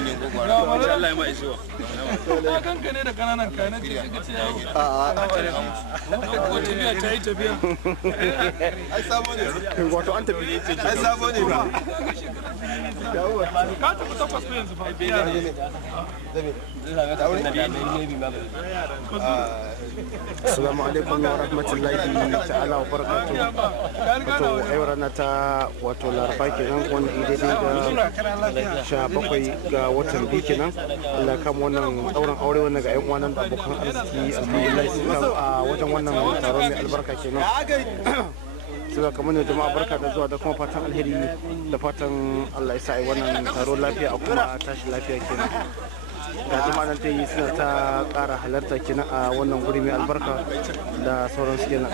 Allah mai zuwa. Na kanka ne da kananan kayan da suka ce yawo. Wata biya ta yi tafiya. Ai sabo ne. Wato an tafi ne ce. Ai sabo ne ba. Ka tafi takwas ne yanzu fa. Assalamu alaikum wa rahmatullahi ta'ala wa barakatuh. Wato yau rana ta wato Laraba kenan wanda daidai da 17 ga watan biyu kenan. Allah kama wannan ɗaurin aure wannan ga 'yan uwan da abokan arziki alhamdulillah a wajen wannan taro mai albarka kenan. Sai kamar ne jama'a barka da zuwa da kuma fatan alheri da fatan Allah ya sa ai wannan taro lafiya a kuma tashi lafiya kenan. Ga jama'a nan ta yi suna ta ƙara halarta kenan a wannan guri mai albarka da sauran su kenan.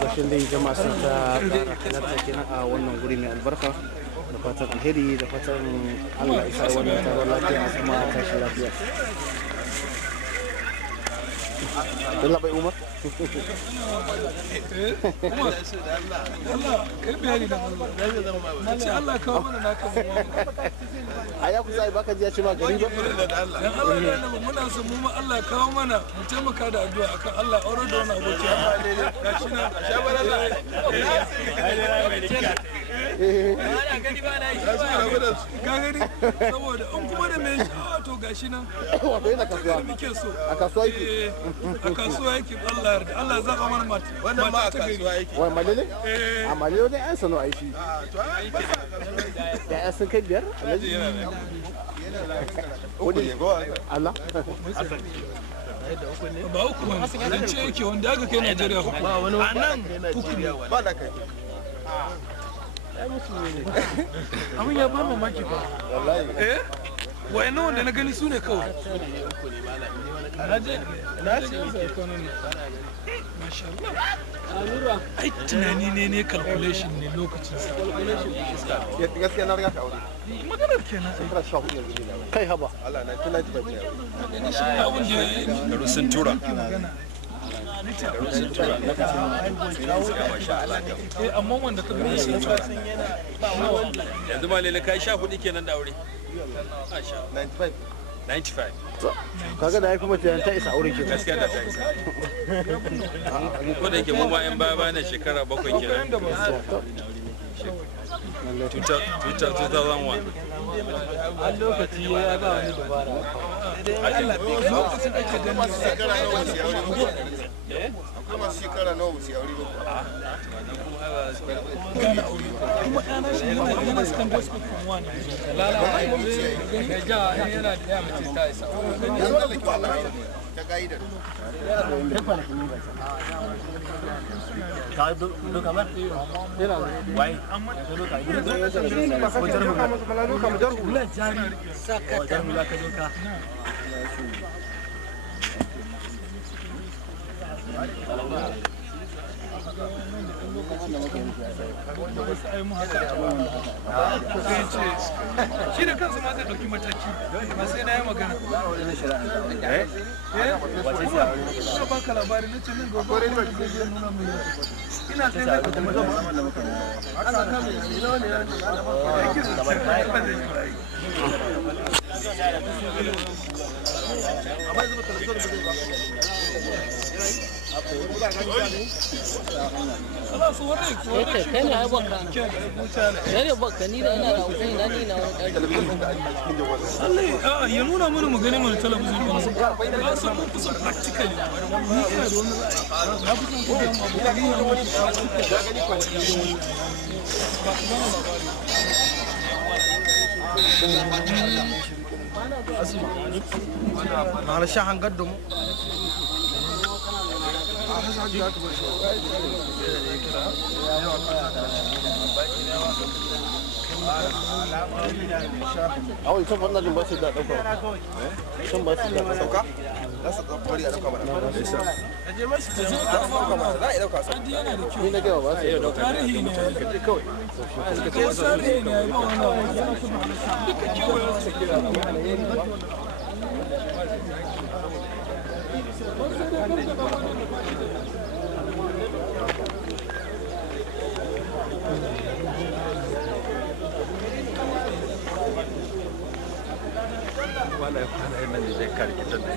Kashin dai jama'a sun ta ƙara halarta kenan a wannan guri mai albarka da fatan alheri da fatan Allah isa wannan taron lafiya kuma tashi lafiya. Allah bai Umar? Allah, kai bayani da Allah. Na ce Allah kawo mana naka mu. A ya kusa baka ji ya ce ma gari ba? Dan Allah ya nabi muna son mu Allah ya kawo mana mu taimaka da addu'a akan Allah aure da wani aboki. Gashi na. ana gani ba na yi ka gani saboda in kuma da mai sha'awa to gashi nan wato yana kasuwa muke so a kasuwa yake a kasuwa yake Allah yarda Allah ya zaba mana mata wannan ma a kasuwa yake wai malele a malele wajen yan sanu aishi da ya sun kai biyar alhaji Allah ba uku ba zan ce yake wanda aka kai Najeriya ba wani a nan ba da kai abin ya ba mamaki ba wayannan wanda na gani su ne kawai na je masha Allah ai tunani ne calculation ne lokacin sa gaskiya na riga ka aure maganar kenan kai haba Allah na tuna ji bace shi abin da ya sun tura amma wanda ka gani sun tura yanzu ma lele kai 14 kenan da aure 95 kaga da yafi mace ta isa aure ke gaskiya da ta isa ko da yake mu ma yan baya bana shekara 7 kenan 2001 a lokaci ya ba wani dabara lokacin ake kuma shekara nawa su aure ba kuma ɗana shi yana secondary school from one lalawa ya ja yana da ya mace ta isa ta ka'idar ka duka ba wai shi da kansa ma zai ɗauki mataki ba sai na yi magana ina baka labari na ce min gobe ne zai je nuna mai ina sai zai ɗauki mataki ana kama ina ne ya kai ne ai baka ni da ina da hukumi na ni na wani ƙarfi ya nuna mana mu gani mana talabijin ɗin ba san mun kusa practically ni ina da wani ra'ayi na kusan ku ga mu abokari na wani على الشاحن هنقدمه awai can wannan jin ba su da dauka can ba su da sauka za su bari a dauka mana za a dauka ni na gaba ba su da tarihi ne kawai tarihi ne ba wani duka kewaye su ke wala ya fara yin nan da zai kare kitan da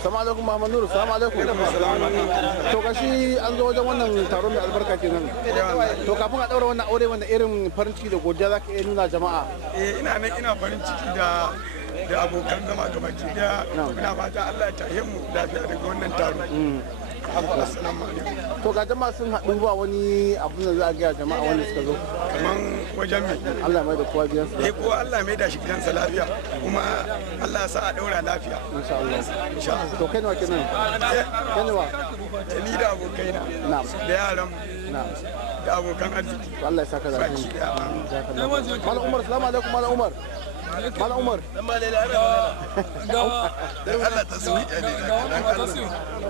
Salamu alaikum Muhammad Nuru, salamu alaikum. To gashi an zo wajen wannan taron mai albarka kenan. To kafin a daura wannan aure wanda irin farin ciki da godiya za ka iya nuna jama'a. Ina farin ciki da abokan zama gabaki daya. Ina fata Allah ya tahe mu lafiya daga wannan taro. Assalamu alaikum. To ga jama'a sun haɗu ba wani abun da za a gaya jama'a wanda suka zo. Kaman wajen mai. Allah mai da kowa gidansa. Kowa Allah mai da shi gidansa lafiya kuma Allah ya sa a daura lafiya. Insha Allah. Insha Allah. To kai nawa kenan? Kai nawa? Ni da abokaina. Na'am. Da yaran. Na'am. Da abokan arziki. Allah ya saka da alheri. Malam Umar, salamu alaikum Malam Umar. Malam Umar. Dan malele ana da Allah ta su kyale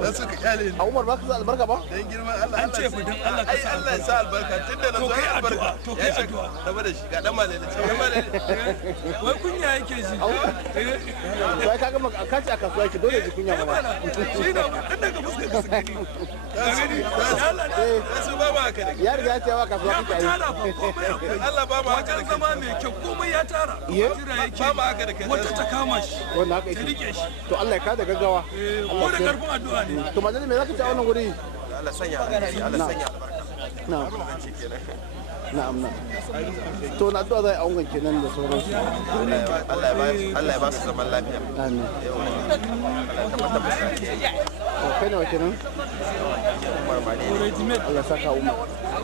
da su kyale A Umar ba ka sa albarka ba? dan girman Allah an ce fa dan Allah ka sa Allah ya sa albarka tunda na zo albarka to kai addu'a da da shi ga dan malele ce dan malele wai kunya yake shi Sai ka ga ka ci a kasuwa ki dole ji kunya mana. shi da dan daga fuskar da suke gani Allah da su ba ma haka da Ya riga ya ce wa kasuwa kike yi. Allah ba ma haka da zama mai kyau komai ya tara jira yake ba ma haka da kai wata ta kama shi Wannan haka ta yake. rike shi To Allah ya kada gaggawa. ko da karfin addu'a ne To madani me zaka ci a wannan guri? Allah sanya albarka Allah sanya albarka Na'am. Na'am na'am. To na addu'a zai aungan kenan da sauransu. Allah ya ba su zaman lafiya Amin. To kai ne wa kenan? Allah saka Umar.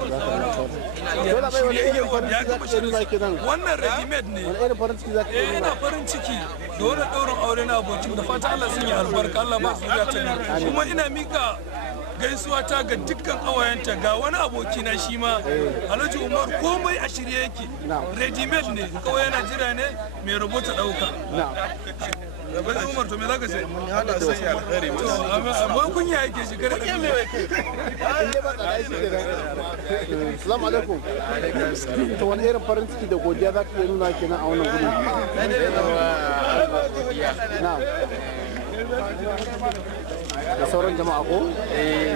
Dole bai wani irin farin ciki zaka iya nuna kenan. wannan ready-made ne Wani irin farin ciki zaka iya nuna. ina farin ciki da wani ɗaurin aure na abokin da fata Allah sun yi albarka Allah ba su ta ne kuma ina mika gaisuwa ta ga dukkan ƙawayenta ga wani abokina shi ma Alhaji Umar komai a shirye yake ready-made ne kawai yana jira ne mai rubuta ɗauka Na'am. Bari Umar to me zaka ce Allah sai ya alkhairi to amma kunya yake shi kare da me Assalamu alaikum. To wani irin farin ciki da godiya za ka iya nuna kenan a wannan guri? Na'am. Da sauran jama'a ko?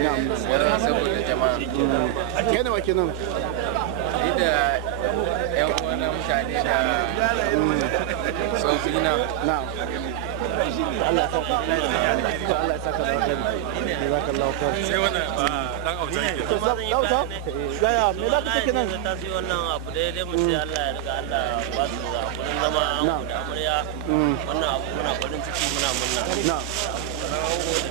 Na'am. saboda jama'a Kai ne wa kenan? ni da yan uwan mutane da tsofina Na'am. Allah ya saka. Allah ya saka da alheri. Jazakallahu khair. sai wannan dan auta yake To dauta? Yaya me za ka ce kenan? ta fi wannan abu daidai mu ce Allah ya riga Allah ba su da kudin zama an da amarya wannan abu muna farin ciki muna murna Na'am. da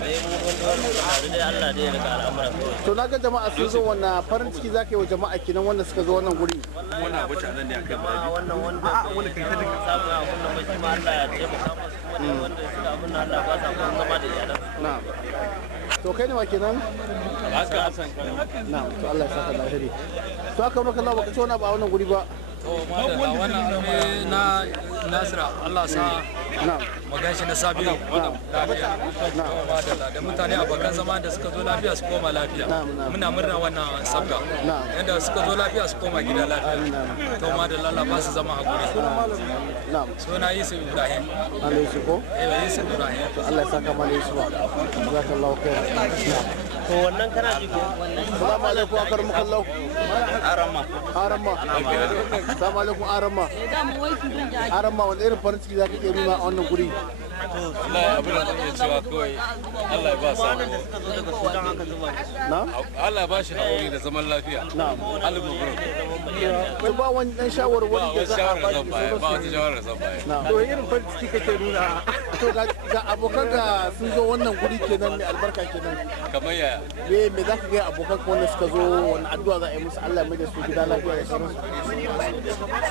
dai mun gwada wannan kana dai Allah dai ya riga al'amuran kawai To na ga jama'a sun zo wannan farin ciki za ka yi wa jama'a kenan wanda suka zo wannan guri. wannan abu nan ne akai ma wannan wanda wani kai ta samu a wannan mai kuma Allah ya taimaka musu kuma wanda suka abin Allah ba sa kun zama da iyalan Na'am. To kai ne wa kenan? haka Hassan Na'am. To Allah ya saka da alheri. To aka maka Allah baka ci wani abu a wannan guri ba. wannan ne na Nasira Allah sa Na'am. magashi na Sabiru lafiya da mutane abokan zama da suka zo lafiya su koma lafiya muna murna wannan sabga yadda suka zo lafiya su koma gida lafiya to ma da lalla ba su zama hakuri Na'am. suna Yusuf Ibrahim Allah ya ko? Yusuf Ibrahim To Allah ya saka mana Yusuf. Jazakallahu khair. to wannan kana ji ko Assalamu alaikum akarmukallahu. arama Arama. Assalamu alaikum Arama. Arama wani irin farin ciki zaka iya nuna a wannan guri? Allah ya abin da zan iya cewa kawai Allah ya ba su Na? Allah ya ba shi haƙuri da zaman lafiya Na'am. Allah ya To ba wani dan shawarwari da za a shawara ba da zan baya ba wata shawara da zan baya Na. To irin farin ciki kake nuna. To ga abokan ka sun zo wannan guri kenan mai albarka kenan. kamar yaya Me za ka ga abokan ka wanda suka zo wani addu'a za a yi musu Allah ya mai da su gida lafiya da sauransu.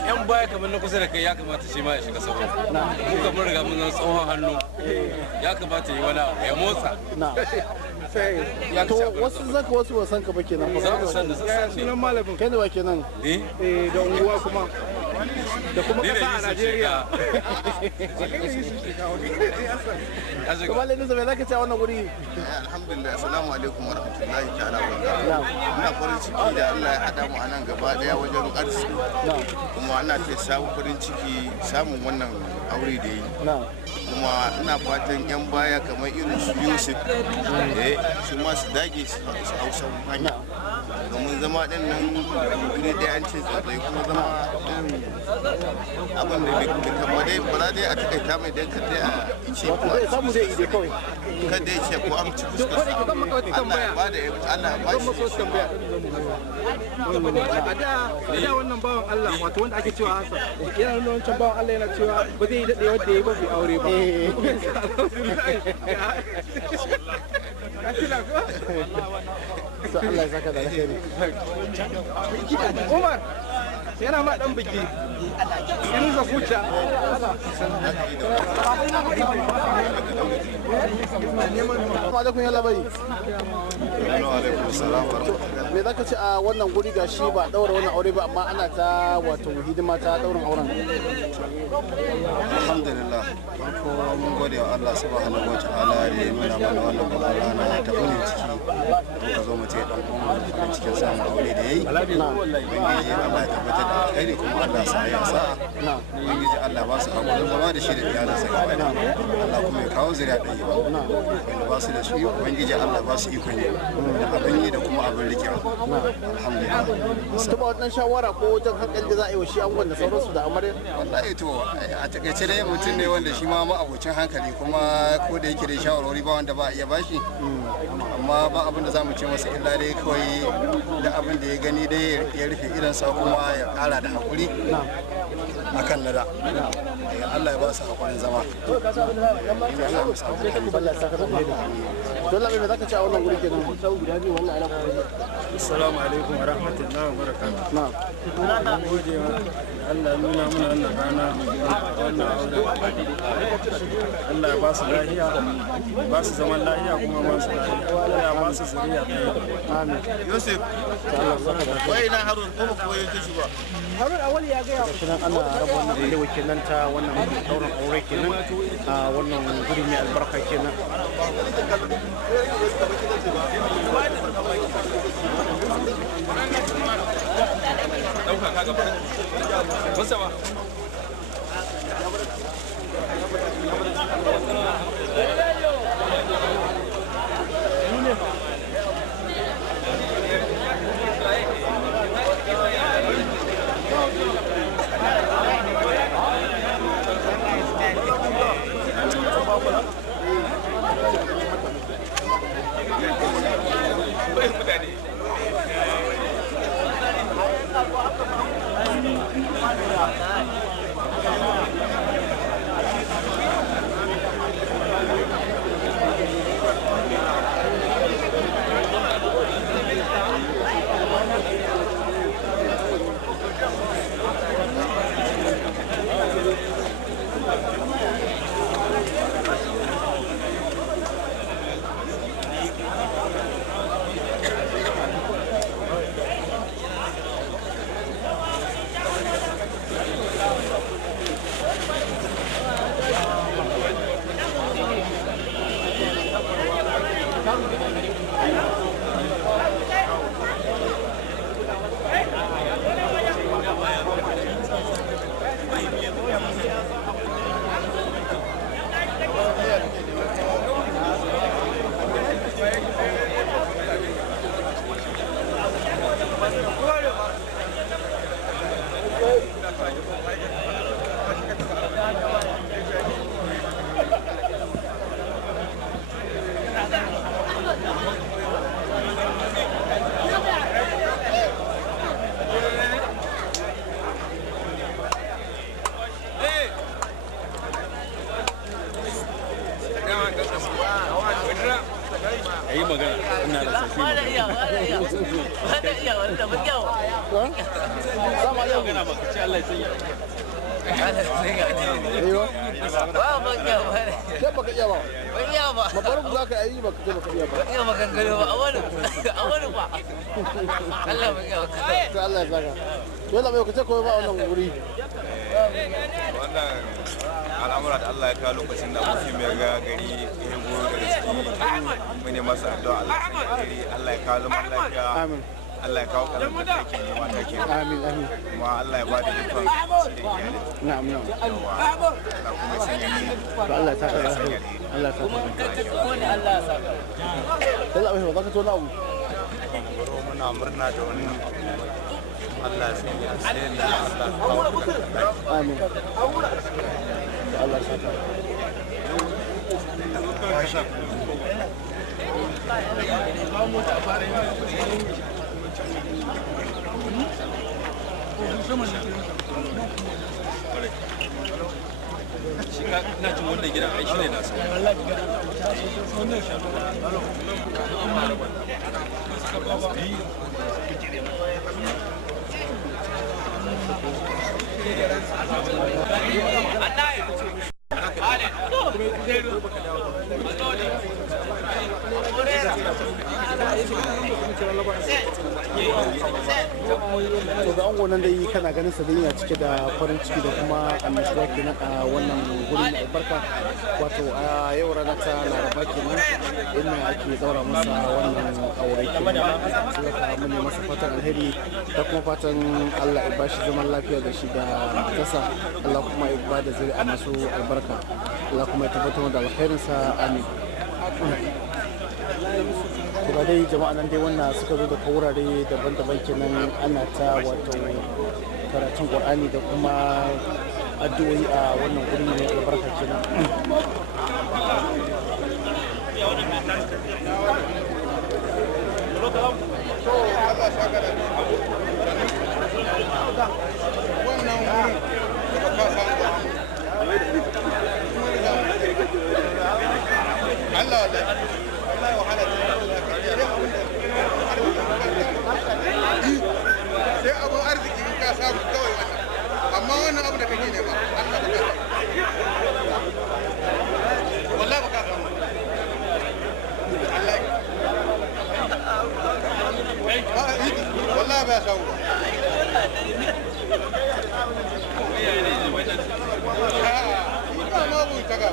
yan baya kamar na kusa da kai ya kamata shi ma ya shiga sabo mu kamar riga mun zan tsohon hannu ya kamata yi wani abu ya motsa Na. To wasu zaka wasu ba san ka ba kenan. za mu san da sassan ne malamin kai ne ba kenan. ni Da unguwa kuma. Da kuma ni da kasa a Yusuf Najeriya. Sheka Kuma Lagos me zaka ce a wannan guri? alhamdulillah assalamu alaikum wa rahmatullahi ta'ala wa barakatuh ina farin ciki da Allah ya hada mu a nan gaba daya wajen arziki kuma ana ta samun farin ciki samun wannan aure da yi Na. kuma ina fatan yan baya kamar irin su Yusuf su ma su dage su hausa hanya domin zama din nan guri ɗaya an ce tsatsai kuma zama abin da bai kama dai ba za dai a takaita mai dan ka dai a ce ko Zai samu zai ide kawai. kada ya ce ko an ci fuskar sa Allah ya bada Allah ya bashi a da wannan bawan Allah wato wanda ake cewa Hassan yana nuna wancan bawan Allah yana cewa ba zai daɗe wanda ya yi ba bai aure ba To Allah ya saka da alheri. Umar yana ma dan biki irin sa fuca alaikum ya labai me zaka ce a wannan guri gashi ba daura wannan aure ba amma ana ta wato hidima ta daurin auren alhamdulillah farko mun gode wa Allah subhanahu wa ta'ala da ya nuna mana wannan babban rana ta farin ciki muka zo mu ce dan uwan mu farin cikin samun aure da yayi ubangiji Allah ya tabbatar da alheri kuma Allah sa ya sa ubangiji Allah ba su hakurin zama da shi da iyalansa gaba da Allah kuma ya kawo zuriya ɗaya wanda ba su da shi ubangiji Allah ba su ikon yi da abin yi da kuma abin rikewa alhamdulillah tuba wannan shawara ko wajen hakan da za a yi wa shi an wanda sauransu da amarya wallahi to a takaice dai mutum ne wanda shi ma ma'abocin hankali kuma ko da yake da shawarwari ba wanda ba a iya bashi amma ba abin da za mu ce masa illa dai kawai da abin da ya gani dai ya rufe idansa kuma ya kara da hakuri akan nada Allah ya ba su hakurin zama don labe mai zaka ci a wannan guri kenan assalamu alaikum wa rahmatullahi wa barakatuh na gode wa Allah nuna mana wannan rana wannan aure Allah ya ba su lafiya ba su zaman lafiya kuma ba su lafiya Allah ya ba su zuriya amin Yusuf wai na Harun ko ko yake shi ba Harun awal ya ga shi nan ana raba wannan alewa kenan ta wannan dauran aure kenan a wannan guri mai albarka kenan dauka ka gaba wasa ba yi magana ina da sashi magana maka ce Allah ya sanya Ke baka iya ba? Mabarin ku za ka yi baka ce baka iya ba. Iya maganganu ba, a wani ba. Allah ba iya Ta Allah ya saka. Dole bai ku ce koyi ba wannan wuri. Wannan al'amura da Allah ya kawo lokacin da mutum ya ga gari ya goro da riski mu ne masa addu'a Allah ya kawo zaman lafiya. Amin. Allah ya kawo kalamin da take yi wata ke. Amin amin. Kuma Allah ya ba da dukkan shi da iyali. Na'am na'am. Allah kuma ya sanya ni. To Allah ya saka. Allah ya saka. Allah ya saka. Allah bai ba ka to na abu. Muna murna da wannan Allah ya sanya sai da Allah ya kawo Amin. Allah ya saka. shi na jin wanda gidan ai shine nasu to ga ango nan dai kana ganin sa yana cike da farin ciki da kuma annashuwa kenan a wannan gurin albarka wato a yau rana ta laraba kenan inda ake daura masa wannan aure kenan sai ka mun yi masa fatan alheri da kuma fatan Allah ya bashi zaman lafiya da shi da matarsa Allah kuma ya ba da zuri'a masu albarka Allah kuma ya tabbatar da alkhairinsa amin kuma dai jama'a nan dai wannan suka zo daga wurare daban-daban kenan ana ta wato karatun Qur'ani da kuma addu'o'i a wannan guri ne albarka kenan sai abin arziki in ka samu kawai wannan amma wannan abu da kake nema Allah ba ka wallahi ba ka samu wallahi ba samu ma bu ta ga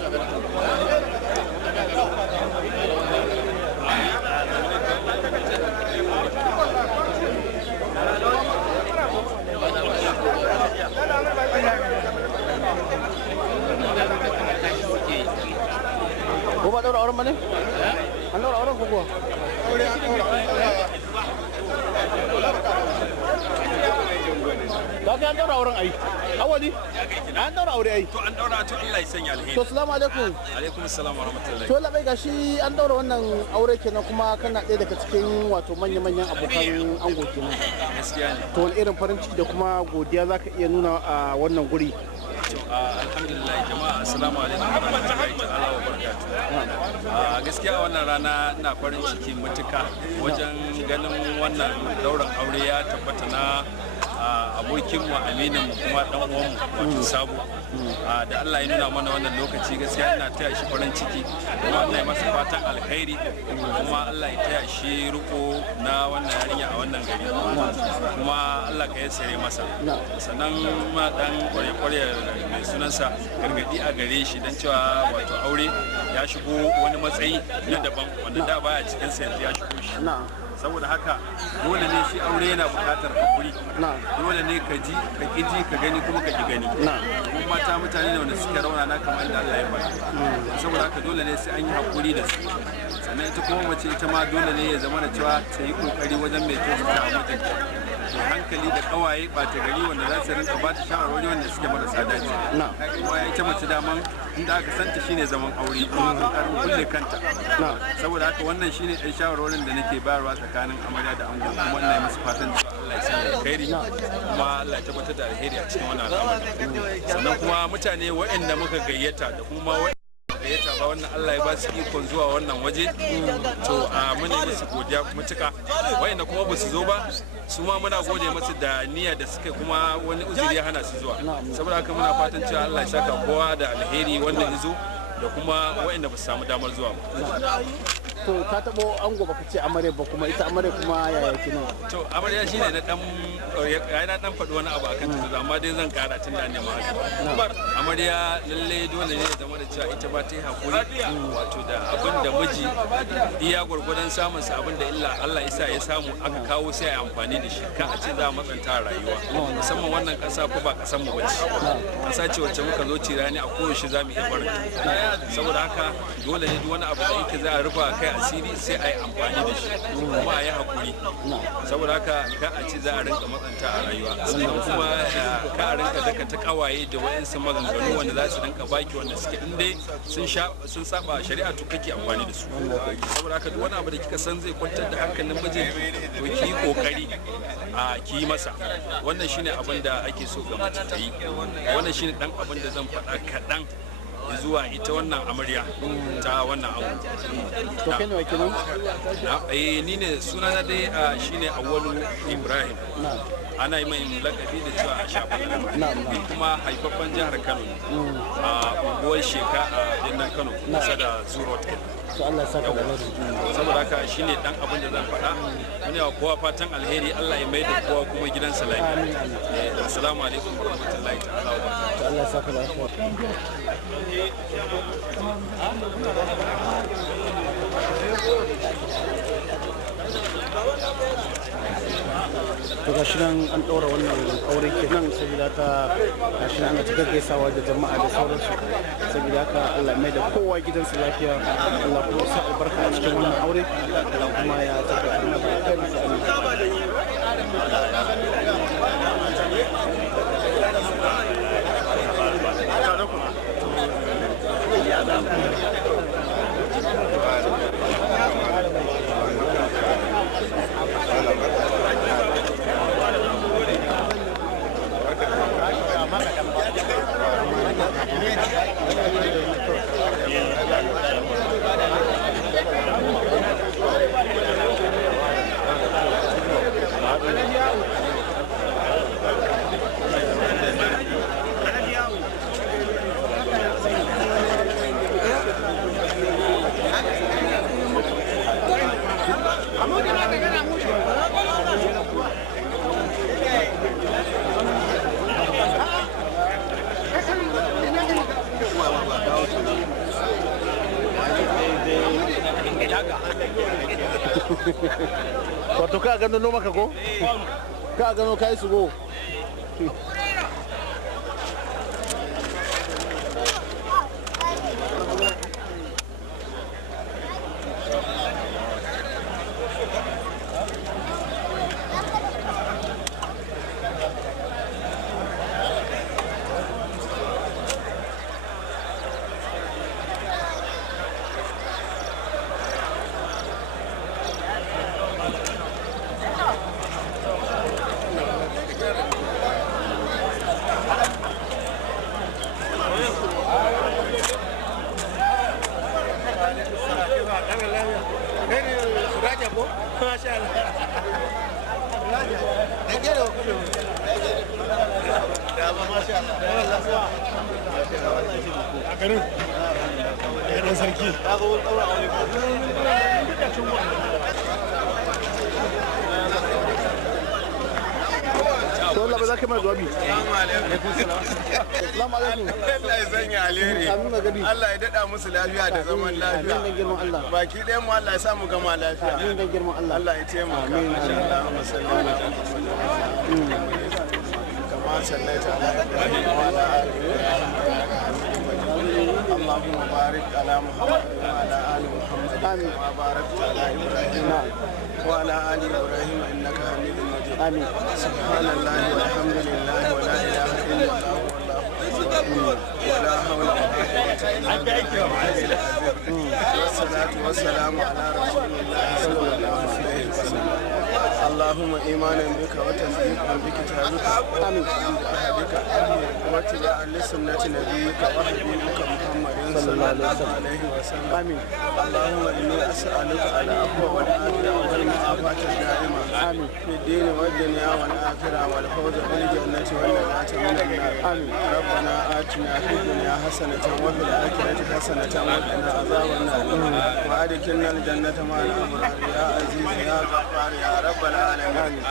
ko ba daura auren ba ne? An daura auren ko kuwa? Ga an daura auren ai. Awali? An daura aure ai. To an daura to Allah ya sanya alheri. To assalamu alaikum. Alaikum assalam wa rahmatullahi. To labai gashi an daura wannan aure kenan kuma kana ɗaya daga cikin wato manya-manyan abokan ango kenan. Gaskiya ne. To wani irin farin ciki da kuma godiya zaka iya nuna a wannan guri? Alhamdulillah jama'a assalamu alaikum wa rahmatullahi ta'ala wa barakatuh. Gaskiya wannan rana ina farin ciki matuka wajen ganin wannan dauran aure ya tabbata na abokinmu aminin kuma dan uwanmu wato sabo da Allah ya nuna mana wannan lokaci gaskiya ina taya shi farin ciki kuma Allah ya masa fatan alkhairi kuma Allah ya taya shi riko na wannan yarinya a wannan gari kuma Allah ka yassare masa sannan ma dan kware-kware mai sunansa gargadi a gare shi dan cewa wato aure ya shigo wani matsayi na daban wanda da baya cikin sa yanzu ya shigo shi saboda haka dole ne shi aure yana bukatar hakuri dole ne ka ji ka ji ka gani kuma ka ki gani kuma mata mutane ne wanda suke raunana kamar da Allah ya faɗa saboda haka dole ne sai an yi hakuri da su sannan ita kuma mace ita ma dole ne ya zama da cewa ta yi kokari wajen mai kyautata a mijinta da hankali da kawaye ɓata gari wanda za su rinka ba ta shawarwari wanda suke marasa dace kuma ita mace daman inda aka santa shine zaman aure kuma kokarin kulle kanta saboda haka wannan shine ɗan shawarwarin da nake bayarwa tsakanin amarya da ango kuma ina musu fatan da Allah ya sanya alheri kuma Allah ya tabbatar da alheri a cikin wannan al'amari sannan kuma mutane waɗanda muka gayyata da kuma gayyata ba wannan Allah ya ba su ikon zuwa wannan waje to a muna musu godiya matuka wayanda kuma ba su zo ba su ma muna gode masu da niyya da suka kuma wani uzuri ya hana su zuwa saboda haka muna fatan cewa Allah ya saka kowa da alheri wanda ya zo da kuma wayanda ba su samu damar zuwa ba to ka tabo ango baka ce amarya ba kuma ita amarya kuma yaya kina to amarya shine na dan faɗi wani abu akan ta amma dai zan kara tun da ne ma amarya lalle dole ne ya zama da cewa ita ba ta yi hakuri wato da abin da miji iya gwargwadon samun sa abin da illa Allah isa ya samu aka kawo sai a amfani da shi kan a ce za a matsanta rayuwa musamman wannan kasa ko ba kasan mu bace kasa ce wacce muka zo cirani a koyaushe za mu iya barin saboda haka dole ne duk wani abu da yake za a rufa kai asiri sai a yi amfani da shi kuma a yi hakuri saboda haka ka a ce za a rinka matsanta a rayuwa sannan kuma ka a rinka daka ta kawaye da wayansu maganganu wanda za su rinka baki wanda suke in dai sun saba shari'a to kake amfani da su saboda haka duk wani abu da kika san zai kwantar da hankalin mijin to ki yi kokari a ki yi masa wannan shine abin da ake so ga mace ta yi wannan shine dan abin da zan faɗa kaɗan zuwa ita wannan amarya ta wannan abu. To kai ne wakilin? Ni ne sunana dai shine Awwalu Ibrahim. ana yi mai lakabi da cewa a shafa ni kuma haifaffen jihar Kano a unguwar Sheka a birnin Kano kusa da Zuro saboda haka shine dan abin da zan faɗa muni wa kowa fatan alheri Allah ya mai da kowa kuma gidansa lafiya. Assalamu alaikum warahmatullahi ta'ala wa barakatuh. Allah ya saka da to ga shi nan an ɗaura wannan aure kenan saboda ta ga shi nan ana ta gaggaisawa da jama'a da sauransu saboda haka Allah mai da kowa gidansa lafiya Allah kuma sa albarka a cikin wannan aure Allah kuma ya tabbata da kai da wato ka gano noma ka ko ka gano kai su go Allah ya daɗa musu lafiya da zaman lafiya. Baki ɗayan mu Allah ya samu gama lafiya. Allah ya taimaka. Allahumma salli ala Muhammad. Kama sallaita ala Ibrahim wa ala ali Ibrahim. Allahumma barik ala Muhammad wa ala ali Muhammad. Kama barakta ala Ibrahim wa ala ali Ibrahim innaka Hamidum Majid. Amin. Subhanallahi walhamdulillahi wa la ilaha illallah. ولا حول ولا قوة إلا بالله والصلاة والسلام على رسول الله صلى الله عليه وسلم. اللهم إيمانا بك وتصديقا بكتابك وبأحدك واتباعا لسنة نبيك وحبيبك محمد صلى الله عليه وسلم. آمين. اللهم إني أسألك على العفو والعافية والمعافاة الدائمة في الدين والدنيا والآخرة والفوز بالجنة والنجاة من النار. آمين. ربنا آتنا في الدنيا حسنة وفي الآخرة حسنة وقنا عذاب النار وأدخلنا الجنة مع الأبرار يا عزيز يا غفار يا رب العالمين.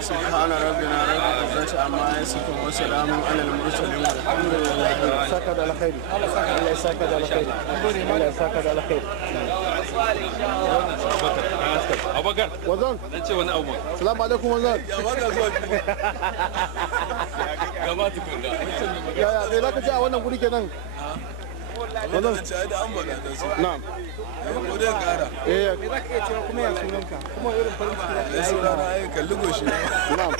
سبحان ربنا رب العزة عما يصفون وسلام على المرسلين والحمد لله. سكت على خير. الله سكت على خير. الله سكت على خير. Abubakar wazan dan ce wani abu. Assalamu alaikum wazan. Gaba tukunda. Yaya me zaka ce a wannan guri kenan? Wannan da an bada da su. na'am. Ko dai kara. Me zaka iya cewa kuma ya sunanka? Kuma irin farin ciki da Sunana ai kalli goshi. na'am.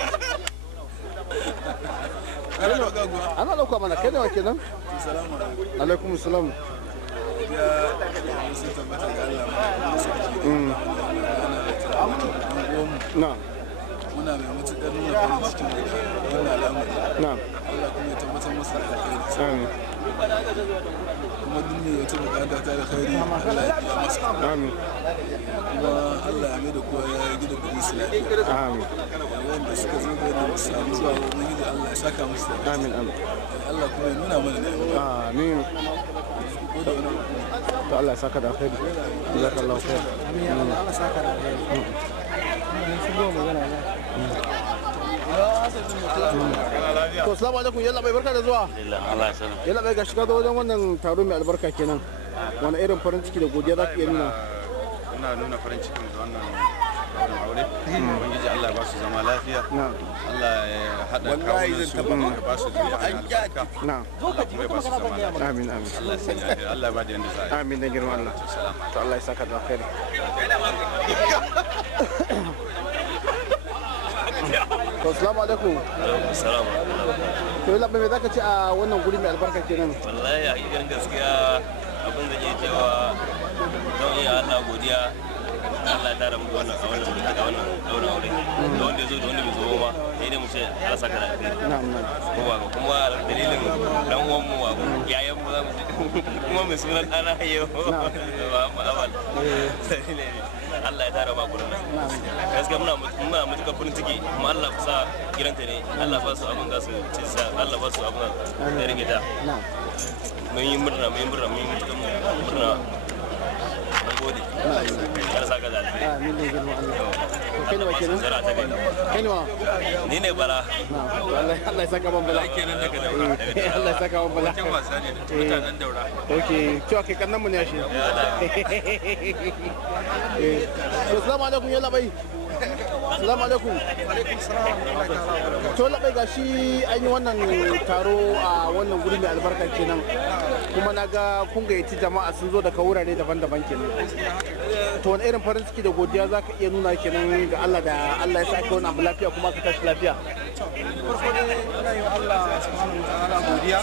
Ana dauka kuwa. Ana dauka mana kai ne wa kenan? Assalamu alaikum. Alaikum salam. Ya musu tabbata ga Allah. Na'am. Muna mai matuƙar nuna farin cikin wannan al'amari. Na'am. Allah kuma ya tabbatar masa da alheri. Amin. Kuma duk mai wata bukata ta alheri Allah ya biya masa. Amin. Kuma Allah ya mai da kowa ya gida kuɗi su lafiya. Amin. wanda suka zo da wanda su samu zuwa ubangiji Allah ya saka musu amin amin Allah kuma ya nuna mana ne amin to Allah ya saka da alkhairi jazakallahu khair Allah saka da alkhairi to assalamu alaikum yalla bai barka da zuwa Allah ya sanar yalla bai gashi ka zo wajen wannan taro mai albarka kenan wani irin farin ciki da godiya za ka iya nuna ina nuna farin cikin da wannan daurin aure ubangiji Allah ya ba su zama lafiya Allah ya hada kawunan su ya ba su zuriya albarka na Allah kuma ya ba su zama lafiya amin amin Allah ya sanya Allah ya ba da yanda za a yi amin da girman Allah to Allah ya saka da alkhairi to assalamu alaikum assalamu to yalla bai zaka ce a wannan guri mai albarka kenan wallahi hakikan gaskiya abin da ke cewa don iya Allah godiya Allah ya tara mu wannan a wannan daura aure da wanda ya zo da wanda bai zo ba sai dai mu ce Allah saka da alheri kuma dalilin dan uwan mu yayan mu za mu kuma mai sunan dana yau ba mu amal Allah ya tara ma gurin nan gaskiya muna mutukar farin ciki kuma Allah ya sa giranta ne Allah ba su abin da su ci sa Allah ba su abin da ya rike ta mun yi murna mutukar murna mun gode Allah saka da alheri amin da girman Allah kai ne wa kenan kai ne wa ni ne bala Allah ya saka ban bala kenan daga daura Allah ya saka ban bala kin wasa ne mutanen daura okay cewa kai kannan mu ne shi assalamu alaikum yalla bai assalamu alaikum to labai gashi an yi wannan taro a wannan guri mai albarka kenan kuma na ga kun gayyaci jama'a sun zo daga wurare daban-daban kenan to wani irin farin ciki da godiya za ka iya nuna kenan ga Allah da Allah ya sa aka wani abu lafiya kuma ka tashi lafiya farko dai ina yi wa Allah subhanahu wa ta'ala godiya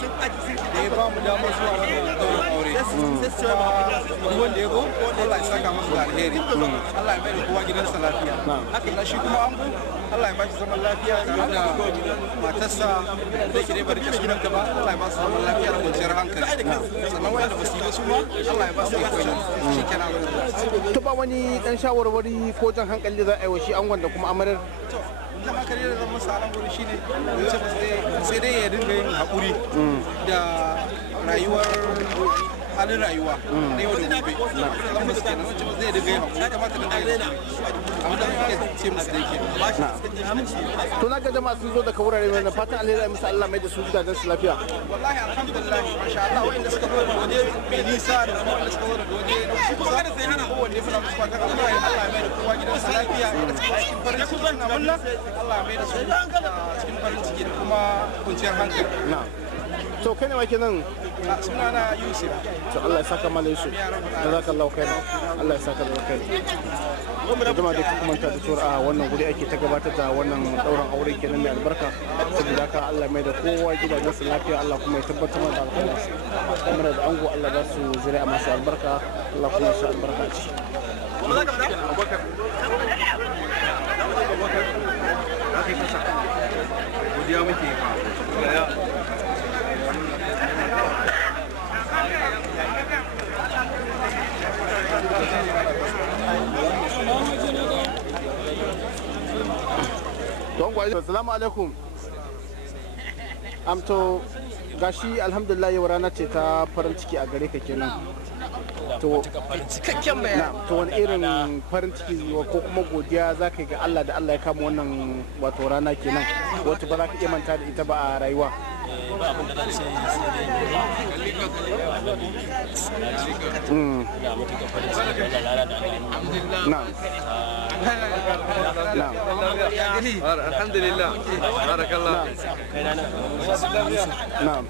da ya ba mu damar zuwa wannan daurin aure kuma wanda ya zo Allah ya saka masa da alheri Allah ya mai da kowa gidansa lafiya haka na shi kuma ango Allah ya ba shi zaman lafiya tare da matarsa da ke dai bari ta gidan gaba Allah ya ba su zaman lafiya da kwanciyar hankali sannan wanda ba su yi ba su ma Allah ya ba su ikon shi kenan to ba wani dan shawarwari ko jan hankali da za a yi wa shi angon da kuma amaryar jan hankali da zama salon wuri shi ne sai dai ya dinga yin haƙuri da rayuwar halin rayuwa na yau da gobe zan musu kenan wacce zai dinga yin haƙuri ya kamata dinga yin abin da muke ce musu da yake to na ga jama'a sun zo daga wurare mai fatan alheri musu Allah mai da su gidajen su lafiya wallahi alhamdulillah masha Allah wanda suka zo da waje mai nisa da kuma wanda suka zo da waje na kusa da sai hana kowanne fara musu fatan Allah ya mai da kowa gidansa lafiya da cikin farin ciki na munna Allah mai da su cikin farin ciki da kuma kwanciyar hankali to kai ne wake nan sunana Yusuf to Allah ya saka mala Yusuf jazakallahu khairan Allah ya saka da alkhairi jama'a da kuma ta tsoro a wannan guri ake ta gabatar da wannan dauran aure kenan mai albarka saboda haka Allah mai da kowa gidajen su lafiya Allah kuma ya tabbatar da alkhairi kamar da ango Allah ba su zuri'a masu albarka Allah kuma ya sa albarka ci godiya muke Assalamu alaikum. Amto gashi alhamdulillah yau rana ce ta farin ciki a gare ka kenan. To cikakken bayani. To wani irin farin ciki ko kuma godiya za ka yi ga Allah da Allah ya kama wannan wato rana kenan wacce ba za ka iya manta da ita ba a rayuwa. ba abin da zan ce sai dai da mutuka farin ciki da rana da alhamdulillah barakallah na'am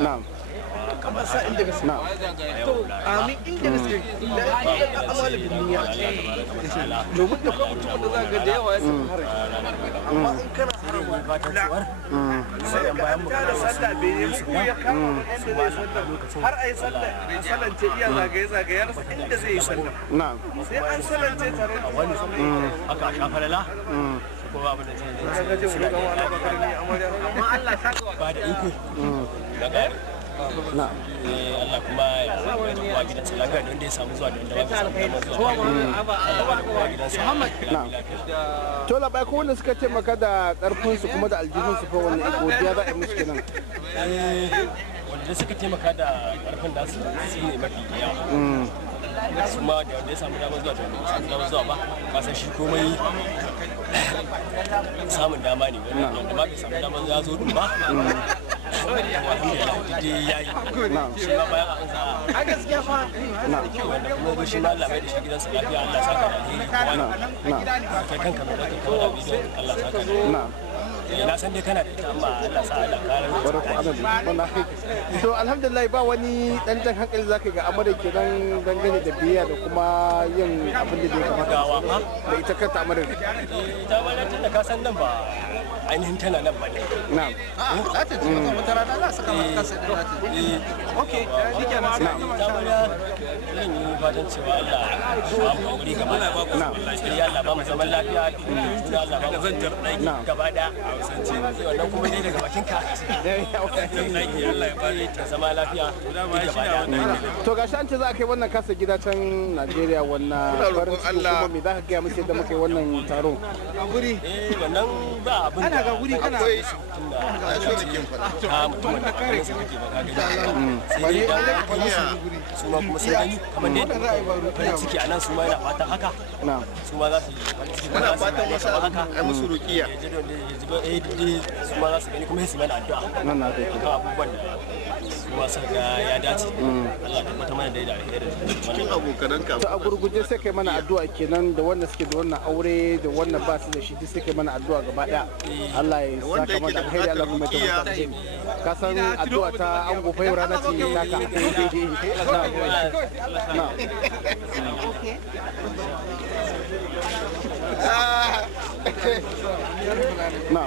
na'am kamar sa inda gaske to amin inda gaske da amal duniya domin da kuma mutum da za ga da yawa ya san amma in kana sai bayan mu kana sallah bai yi muku ya kama inda zai sallah har ai sallah sallance iya zagaye zagaye har inda zai yi sallah na'am sai an sallance tare da wani haka a kafarala ko babu da amma Allah saka ba da iko da na Allah kuma ya kuma gidansa lafiya da wanda ya samu zuwa da wanda ba ya samu damar zuwa Allah ba kuma gidansa na to labai ko wanda suka taimaka da karfin su kuma da aljihun su fa wannan godiya za a yi musu kenan wanda suka taimaka da karfin da su ne mafi yawa su ma da wanda ya samu damar zuwa da wanda ya samu damar zuwa ba kasan shi komai samun dama ne wanda ba bai samu damar ya zo din ba ya yi shi ma bayan an za a gaskiya fa wanda kuma shi ma Allah mai da shi gidansa lafiya Allah saka da alheri kai kanka mai da kai da bidiyon Allah saka da na san dai kana da ita amma Allah sa Allah kare to alhamdulillah ba wani dan jan hankali zaka ga amare kenan dangane da biya da kuma yin abin da bai kamata da ita kanta amare ita wannan tunda ka san nan ba ainihin tana nan ba ne na'am za ta ji wata rana za saka mata kasa da za ta okay dike na sai ta bada zan yi fatan cewa Allah ba mu wuri gaba da ba lafiya Allah ba mu zaman lafiya Allah ba mu zantar dai gaba da wannan kuma ne daga bakin ka Allah ya bari ta zama lafiya to gashi an ce za a kai wannan kasa gida can Najeriya wannan farin ciki kuma me za ka gaya musu yadda muka yi wannan taro guri wannan ba abin ana ga guri kana akwai mutumin da kare sa kake baka gani sai da su ma kuma sai gani kamar ne farin ciki a nan su ma yana fatan haka su ma za su yi farin ciki muna fatan wasu haka ai musu rukiya su ma za su gani kuma su mana addu'a nan na kai kan abubuwan da su ma sun ga ya dace Allah ya mata mana da alheri cikin abokanan ka to a gurguje sai kai mana addu'a kenan da wanda suke da wannan aure da wannan ba su da shi duk sai kai mana addu'a gaba daya Allah ya saka mana alheri Allah kuma ya tabbata ka san addu'a ta an gofa yau rana ce taka na na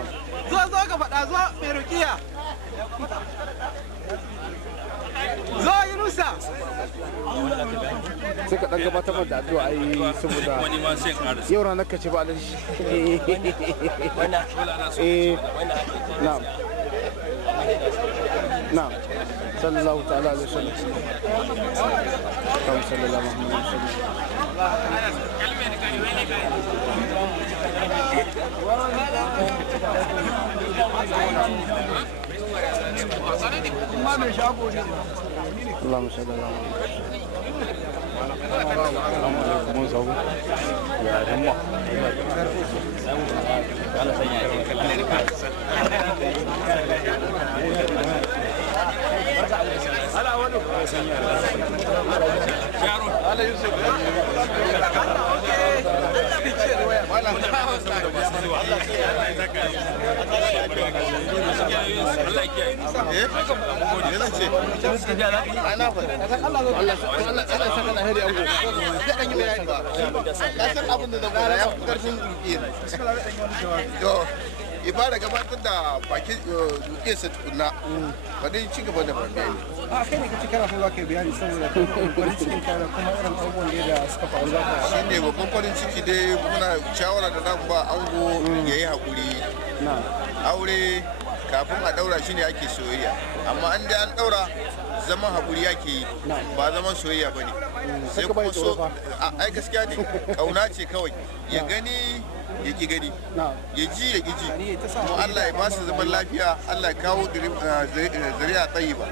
zo ka faɗa zo mai rukiya zo Yunusa sai ka dan gabatar da addu'a ai saboda yau ranar ka ce ba da shi na'am na'am sallallahu ta'ala alaihi wasallam sallallahu alaihi اللهم صل على ya fara gabatar da bakin dukiyarsa tukunna ba dai ci gaba da bayani a kai ne kace kana so za ka yi bayani saboda farin cikin ka da kuma irin abubuwan da suka faru za ka shi ne babban farin ciki dai muna shawara da zamu ba ango ya yi haƙuri aure kafin a daura shi ne ake soyayya amma an dai an daura zaman haƙuri ake yi ba zaman soyayya ba ne sai kuma so ai gaskiya ne ƙauna ce kawai ya gani ya ki gani ya ji ya ki ji mu Allah ya ba su zaman lafiya Allah ya kawo zuriya tsayi ba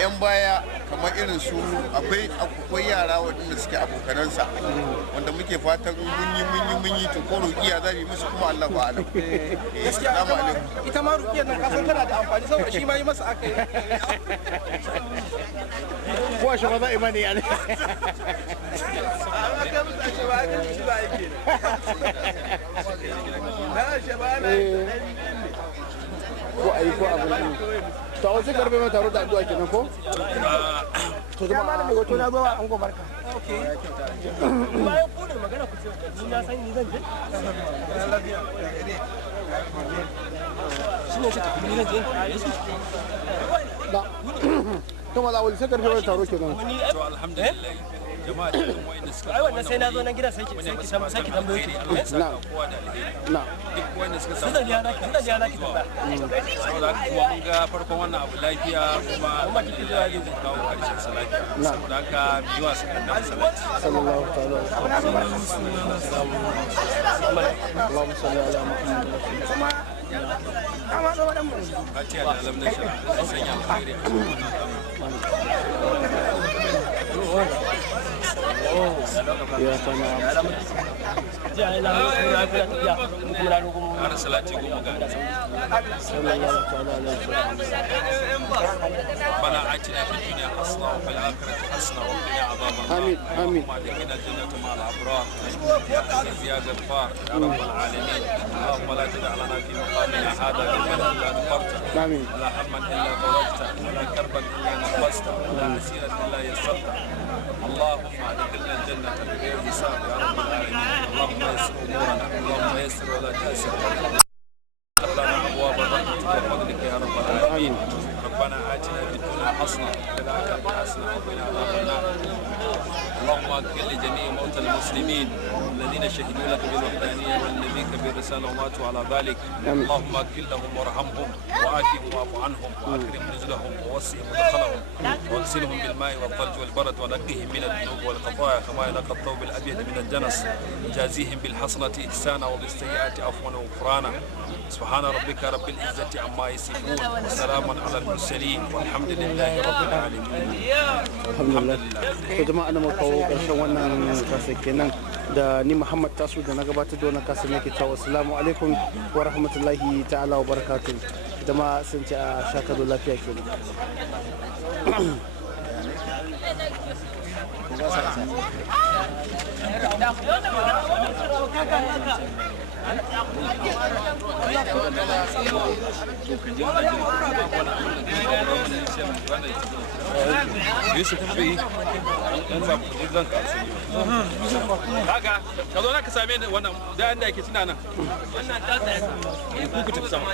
yan baya kamar irin su akwai yara waɗanda suke abokanansa wanda muke fatan mun yi to ko rukiya za mu musu kuma Allah ba alam gaskiya ita ma rukiyar nan kasan tana da amfani saboda shi ma yi masa aka yi ko shi ba za a yi mani yani ko a yi ko abu ne to a wasu karfe mai taro da addu'a kenan ko to zama malam mai wato na zo an go barka bayan ku da magana ku ce ni na san ni zan je shi ne shi ta ni zan je da to ma da wani sai karfe mai taro kenan to alhamdulillah jama'a cikin wayanda suka ai wannan sai na zo nan gidan sai ki tambaye ki Allah ya saka kowa da alheri duk wanda suka samu zan yana ki tambaya saboda haka kuma mun ga farkon wannan abu lafiya kuma alhamdulillah ya kawo karshen sa lafiya saboda haka biyuwa su kan nan sallallahu ta'ala Allahumma salli ala Muhammad kuma kama da wadan mu fatiha da alam na sha sanya alkhairi a cikin ya sana ana salati goma ga sallallahu ta'ala alaihi ربنا آتنا في الدنيا حسنة وفي الآخرة حسنة وقنا عذاب النار آمين آمين وادخلنا الجنة مع الأبرار يا غفار يا رب العالمين اللهم لا تدع لنا في مقامنا هذا ذنبا إلا غفرته آمين ولا هما إلا فرجته ولا كربا إلا نفسته ولا عسيرا إلا يسرته اللهم ادخلنا الجنة بغير حساب يا رب العالمين اللهم يسر أمورنا اللهم يسر ولا تأسر لنا أبواب رحمتك وفضلك يا رب العالمين ربنا آتنا في الدنيا حسنة وفي الآخرة حسنة وقنا عذاب النار اللهم اغفر لجميع موتى المسلمين الذين شهدوا لك بالوحدانية والنبيك بالرسالة وماتوا على ذلك اللهم اغفر لهم وارحمهم وآتهم واعف عنهم وأكرم نزلهم ووسع مدخلهم واغسلهم بالماء والثلج والبرد ونقهم من الذنوب والخطايا كما ينقى الثوب الأبيض من الدنس جازيهم بالحسنة إحسانا وبالسيئات عفوا وغفرانا سبحان ربك رب العزة عما يصفون وسلام على المرسلين والحمد لله رب العالمين alhamdulillah to jama'a na kawo karshen wannan kasa kenan da ni Muhammad Tasu da na gabatar da wannan kasa nake cewa assalamu alaikum wa rahmatullahi ta'ala wa barakatuh jama'a sun ci a shakado lafiya kenan Yusuf fi an samu kudi zan kasu haka ka zo ka same ni wannan da inda yake tuna nan wannan ta tsaya ku ku tafi sama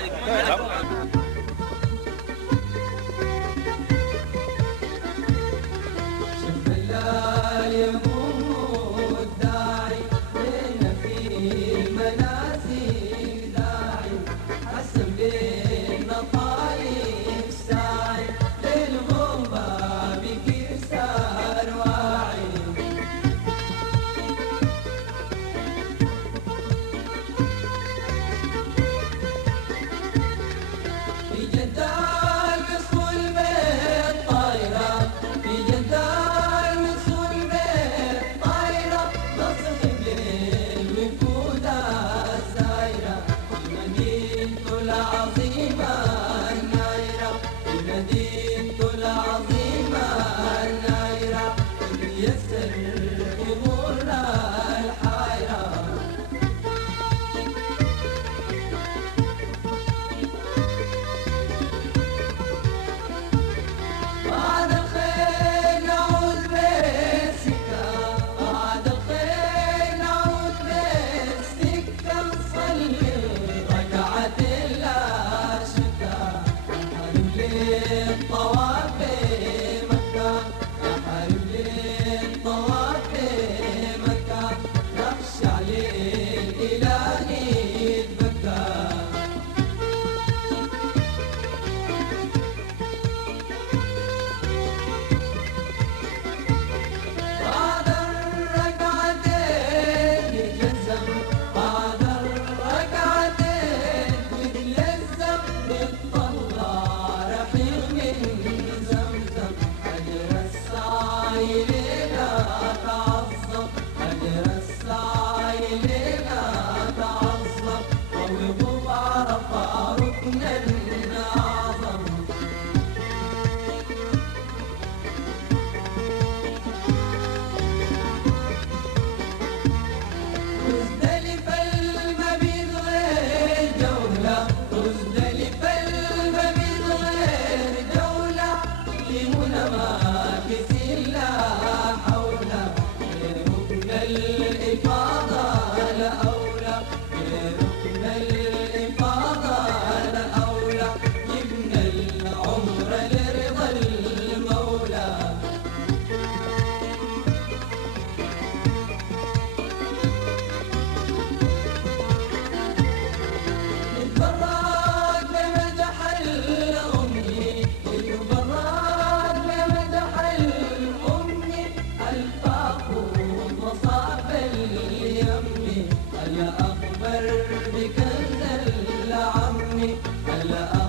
الأمن